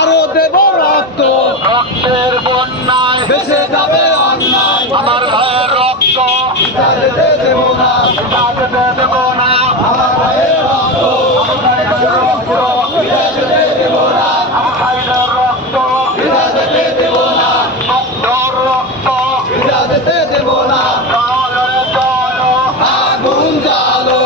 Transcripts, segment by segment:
আরো দেব রক্ত, রক্তের বন্যায় ভেসে যাবে অন্যায়। আমার ভাইয়ের রক্ত দেব না, দেব না। আমার ভাইয়ের রক্ত, আমার ভাইয়ের রক্ত দেব না। আমার ভাইয়ের রক্ত দেব না। রক্ত যেতে দেব না। আগুন জ্বালো,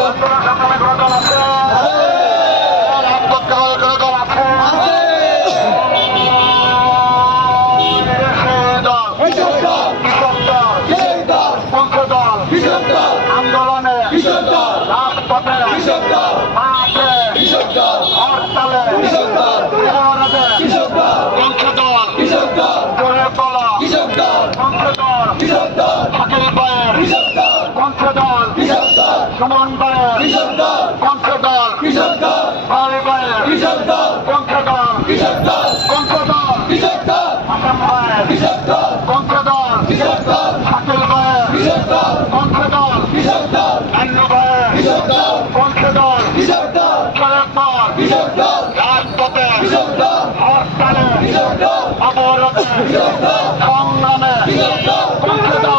আন্দোলনে রাজপথে মাঠে হরতালে জোরে বলা পঞ্চদল সুমন ভাইয়ের পঞ্চদল ভাই ভাইয়ের পঞ্চদল আসাম ভাইয়ের পঞ্চদল শাকিল ভাইয়ের পঞ্চদল আন্নু ভাইয়ের পঞ্চদল রাজপথে হরতালে অবরোধে সংগ্রামে পঞ্চদল